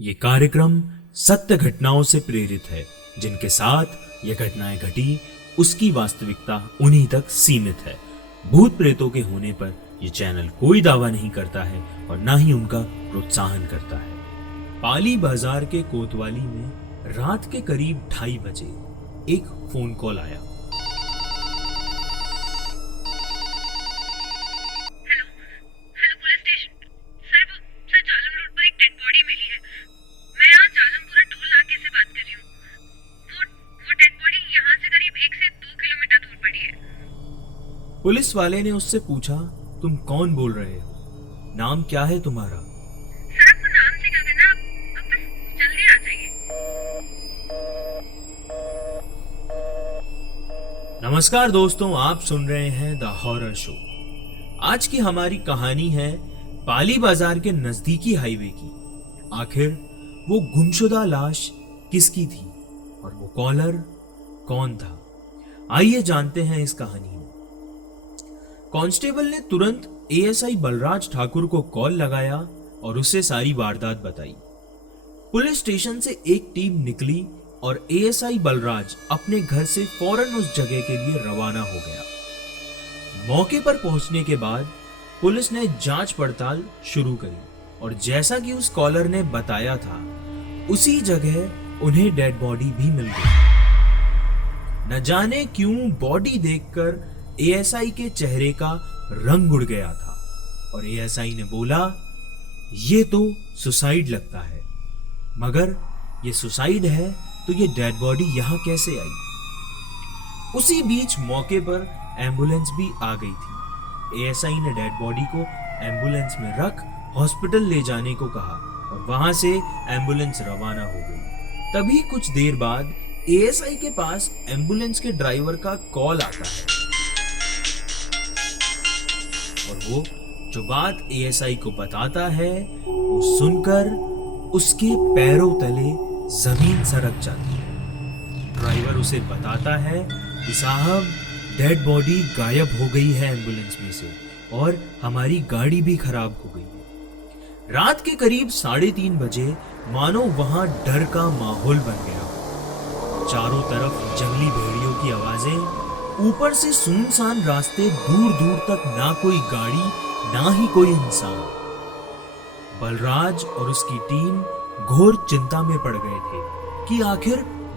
ये कार्यक्रम सत्य घटनाओं से प्रेरित है। जिनके साथ ये घटनाएं घटी उसकी वास्तविकता उन्हीं तक सीमित है। भूत प्रेतों के होने पर ये चैनल कोई दावा नहीं करता है और ना ही उनका प्रोत्साहन करता है। पाली बाजार के कोतवाली में रात के करीब 2:30 बजे एक फोन कॉल आया। पुलिस वाले ने उससे पूछा, तुम कौन बोल रहे हो? नाम क्या है तुम्हारा? सर, आपको नाम से क्या करना, आप बस जल्दी आ जाइए। नमस्कार दोस्तों, आप सुन रहे हैं द हॉरर शो। आज की हमारी कहानी है पाली बाजार के नजदीकी हाईवे की। आखिर वो गुमशुदा लाश किसकी थी और वो कॉलर कौन था? आइए जानते हैं इस कहानी में। कांस्टेबल ने तुरंत एएसआई बलराज ठाकुर को कॉल लगाया और उसे सारी वारदात बताई। पुलिस स्टेशन से एक टीम निकली और एएसआई बलराज अपने घर से फौरन उस जगह के लिए रवाना हो गया। मौके पर पहुंचने के बाद पुलिस ने जांच पड़ताल शुरू करी और जैसा कि उस कॉलर ने बताया था उसी जगह उन्हें डेड बॉडी भी मिल गई। न जाने क्यों बॉडी देखकर एएसआई के चेहरे का रंग उड़ गया था और एएसआई ने बोला, ये तो सुसाइड लगता है, मगर ये सुसाइड है तो ये डेड बॉडी यहां कैसे आई? उसी बीच मौके पर एम्बुलेंस भी आ गई थी। एएसआई ने डेड बॉडी को एम्बुलेंस में रख हॉस्पिटल ले जाने को कहा और वहां से एम्बुलेंस रवाना हो गई। तभी कुछ देर बाद एएसआई के पास एम्बुलेंस के ड्राइवर का कॉल आता है और वो जो बात एएसआई को बताता है वो सुनकर उसके पैरों तले जमीन सरक जाती है। ड्राइवर उसे बताता है कि साहब, डेड बॉडी गायब हो गई है एम्बुलेंस में से और हमारी गाड़ी भी खराब हो गई है। रात के करीब 3:30 बजे मानो वहां डर का माहौल बन गया। चारों तरफ जंगली भेड़ियों की आवाजें, ऊपर से सुनसान रास्ते, दूर दूर तक ना कोई गाड़ी ना ही कोई इंसान। बलराज और उसकी टीम घोर चिंता में पड़ गए थे कि आखिर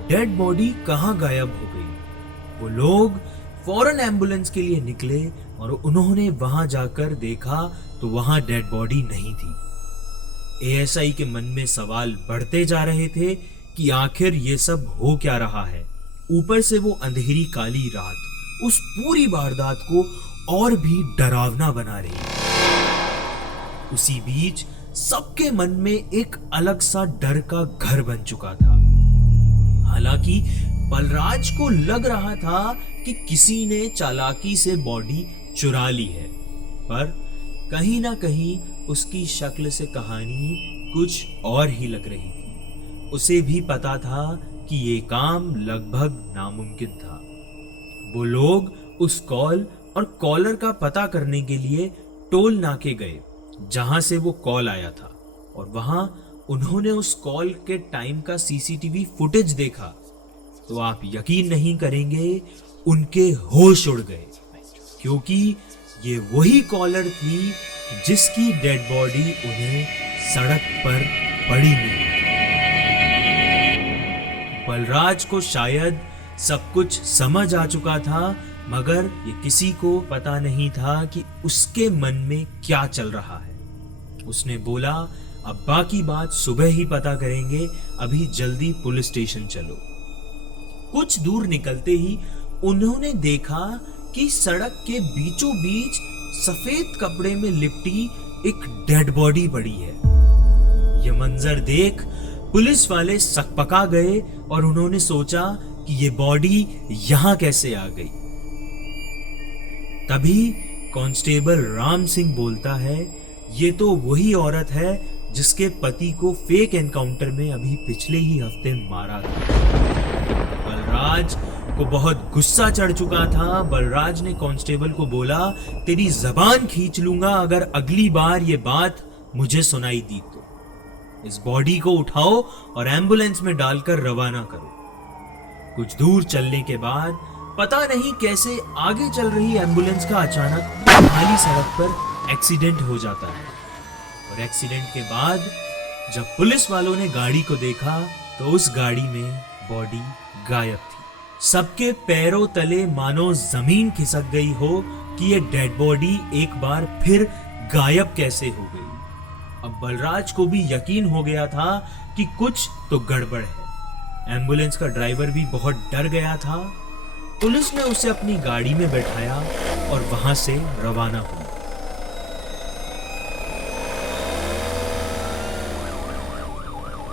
डेड बॉडी कहां गायब हो गई। वो लोग फौरन एम्बुलेंस के लिए निकले और उन्होंने वहां जाकर देखा तो वहां डेड बॉडी नहीं थी। एएसआई के मन में सवाल बढ़ते जा रहे थे कि आखिर ये सब हो क्या रहा है। ऊपर से वो अंधेरी काली रात उस पूरी वारदात को और भी डरावना बना रही है। उसी बीच सबके मन में एक अलग सा डर का घर बन चुका था। हालांकि बलराज को लग रहा था कि किसी ने चालाकी से बॉडी चुरा ली है, पर कहीं ना कहीं उसकी शक्ल से कहानी कुछ और ही लग रही थी। उसे भी पता था कि ये काम लगभग नामुमकिन था। वो लोग उस कॉल और कॉलर का पता करने के लिए टोल नाके गए जहां से वो कॉल आया था और वहां उन्होंने उस कॉल के टाइम का सीसीटीवी फुटेज देखा तो आप यकीन नहीं करेंगे, उनके होश उड़ गए, क्योंकि ये वही कॉलर थी जिसकी डेड बॉडी उन्हें सड़क पर पड़ी मिली। बलराज को शायद सब कुछ समझ आ चुका था, मगर ये किसी को पता नहीं था कि उसके मन में क्या चल रहा है। उसने बोला, अब बाकी बात सुबह ही पता करेंगे, अभी जल्दी पुलिस स्टेशन चलो। कुछ दूर निकलते ही उन्होंने देखा कि सड़क के बीचों बीच सफेद कपड़े में लिपटी एक डेड बॉडी पड़ी है। यह मंजर देख पुलिस वाले सकपका गए और उन्होंने सोचा कि ये बॉडी यहां कैसे आ गई। तभी कांस्टेबल राम सिंह बोलता है, ये तो वही औरत है जिसके पति को फेक एनकाउंटर में अभी पिछले ही हफ्ते मारा था। बलराज को बहुत गुस्सा चढ़ चुका था। बलराज ने कांस्टेबल को बोला, तेरी जबान खींच लूंगा अगर अगली बार ये बात मुझे सुनाई दी तो। इस बॉडी को उठाओ और एम्बुलेंस में डालकर रवाना करो। कुछ दूर चलने के बाद पता नहीं कैसे आगे चल रही एम्बुलेंस का अचानक खाली सड़क पर एक्सीडेंट हो जाता है और एक्सीडेंट के बाद जब पुलिस वालों ने गाड़ी को देखा तो उस गाड़ी में बॉडी गायब थी। सबके पैरों तले मानो जमीन खिसक गई हो कि ये डेड बॉडी एक बार फिर गायब कैसे हो गई। अब बलराज को भी यकीन हो गया था कि कुछ तो गड़बड़ है। एम्बुलेंस का ड्राइवर भी बहुत डर गया था। पुलिस ने उसे अपनी गाड़ी में बैठाया और वहां से रवाना हुआ।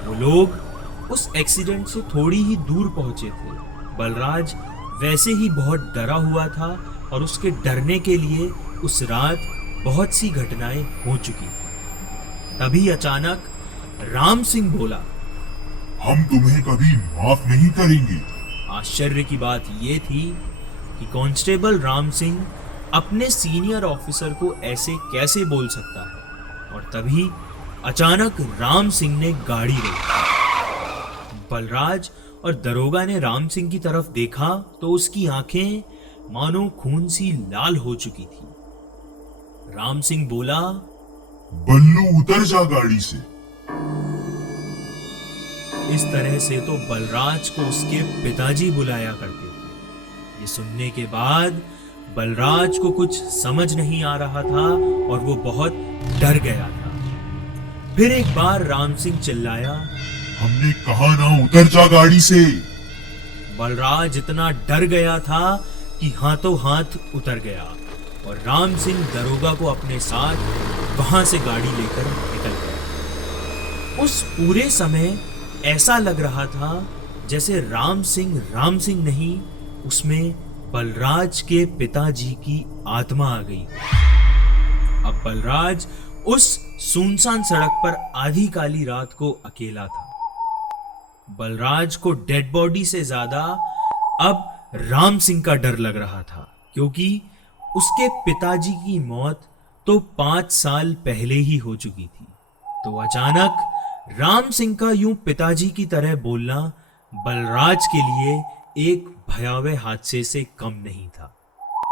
वो लोग उस एक्सीडेंट से थोड़ी ही दूर पहुंचे थे। बलराज वैसे ही बहुत डरा हुआ था और उसके डरने के लिए उस रात बहुत सी घटनाएं हो चुकी थी। तभी अचानक राम सिंह बोला, हम तुम्हें कभी माफ नहीं करेंगे। आश्चर्य की बात यह थी कि कांस्टेबल राम सिंह अपने सीनियर ऑफिसर को ऐसे कैसे बोल सकता है। और तभी अचानक राम सिंह ने गाड़ी रोकी। बलराज और दरोगा ने राम सिंह की तरफ देखा तो उसकी आंखें मानो खून सी लाल हो चुकी थी। राम सिंह बोला, बल्लू उतर जा गाड़ी से। इस तरह से तो बलराज को उसके पिताजी बुलाया करते थे। ये सुनने के बाद बलराज को कुछ समझ नहीं आ रहा था और वो बहुत डर गया था। फिर एक बार राम सिंह चिल्लाया, हमने कहा ना उतर जा गाड़ी से। बलराज इतना डर गया था कि हाथों हाथ उतर गया और राम सिंह दरोगा को अपने साथ वहां से गाड़ी लेकर निकल गया। उस पूरे समय ऐसा लग रहा था जैसे राम सिंह नहीं, उसमें बलराज के पिताजी की आत्मा आ गई। अब बलराज उस सुनसान सड़क पर आधी काली रात को अकेला था। बलराज को डेड बॉडी से ज्यादा अब राम सिंह का डर लग रहा था, क्योंकि उसके पिताजी की मौत तो 5 साल पहले ही हो चुकी थी। तो अचानक राम सिंह का यूं पिताजी की तरह बोलना बलराज के लिए एक भयावह हादसे से कम नहीं था।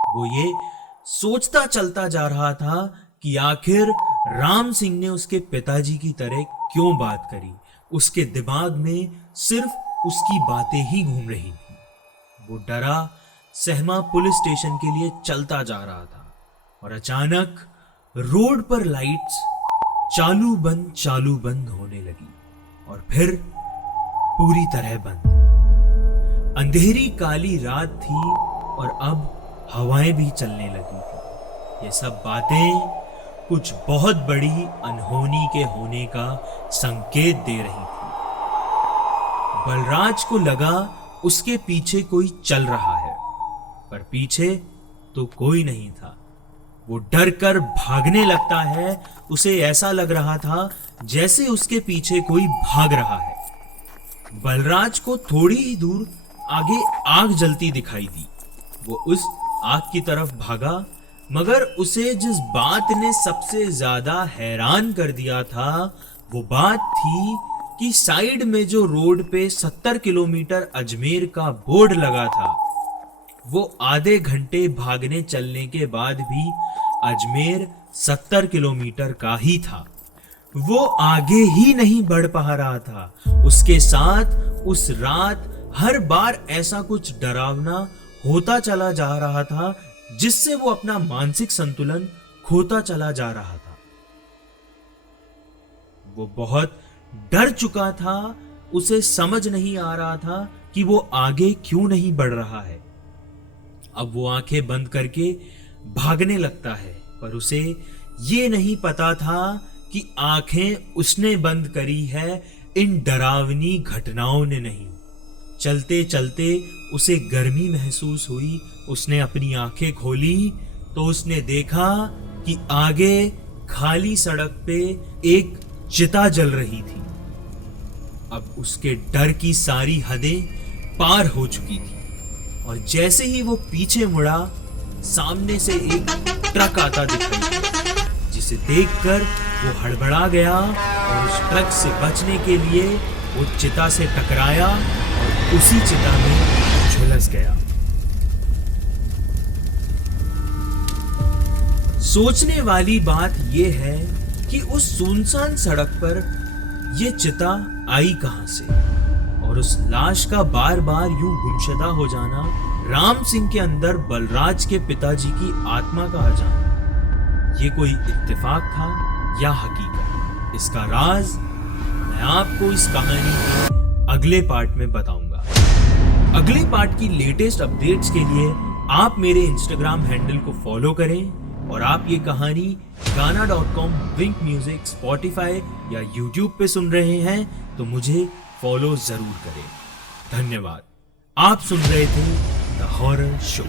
वो ये सोचता चलता जा रहा था कि आखिर राम सिंह ने उसके पिताजी की तरह क्यों बात करी। उसके दिमाग में सिर्फ उसकी बातें ही घूम रही थी। वो डरा सहमा पुलिस स्टेशन के लिए चलता जा रहा था और अचानक रोड पर लाइट्स चालू बंद होने लगी और फिर पूरी तरह बंद। अंधेरी काली रात थी और अब हवाएं भी चलने लगी थी। ये सब बातें कुछ बहुत बड़ी अनहोनी के होने का संकेत दे रही थी। बलराज को लगा उसके पीछे कोई चल रहा है, पर पीछे तो कोई नहीं था। वो डर कर भागने लगता है। उसे ऐसा लग रहा था जैसे उसके पीछे कोई भाग रहा है। बलराज को थोड़ी ही दूर आगे आग जलती दिखाई दी। वो उस आग की तरफ भागा, मगर उसे जिस बात ने सबसे ज्यादा हैरान कर दिया था वो बात थी कि साइड में जो रोड पे 70 किलोमीटर अजमेर का बोर्ड लगा था, वो आधे घंटे भागने चलने के बाद भी अजमेर 70 किलोमीटर का ही था। वो आगे ही नहीं बढ़ पा रहा था। उसके साथ उस रात हर बार ऐसा कुछ डरावना होता चला जा रहा था जिससे वो अपना मानसिक संतुलन खोता चला जा रहा था। वो बहुत डर चुका था। उसे समझ नहीं आ रहा था कि वो आगे क्यों नहीं बढ़ रहा है। अब वो आंखें बंद करके भागने लगता है, पर उसे ये नहीं पता था कि आंखें उसने बंद करी है इन डरावनी घटनाओं ने नहीं। चलते चलते उसे गर्मी महसूस हुई। उसने अपनी आंखें खोली तो उसने देखा कि आगे खाली सड़क पे एक चिता जल रही थी। अब उसके डर की सारी हदें पार हो चुकी थी और जैसे ही वो पीछे मुड़ा, सामने से एक ट्रक आता दिखाई दिया, जिसे देखकर वो हड़बड़ा गया और और उस ट्रक से बचने के लिए वो चिता से टकराया और उसी चिता में झुलस गया। सोचने वाली बात यह है कि उस सुनसान सड़क पर यह चिता आई कहां से और उस लाश का बार बार यूं गुमशुदा हो जाना, राम सिंह के अंदर बलराज के पिताजी की आत्मा का आ जाना, ये कोई इत्तेफाक था या हकीकत? इसका राज मैं आपको इस कहानी के अगले पार्ट में बताऊंगा। अगले पार्ट की लेटेस्ट अपडेट्स के लिए आप मेरे इंस्टाग्राम हैंडल को फॉलो करें और आप ये कहानी गाना.com, विंक म्यूजिक, स्पॉटिफाई या यूट्यूब पे सुन रहे हैं तो मुझे फॉलो जरूर करें। धन्यवाद। आप सुन रहे थे द हॉरर शो।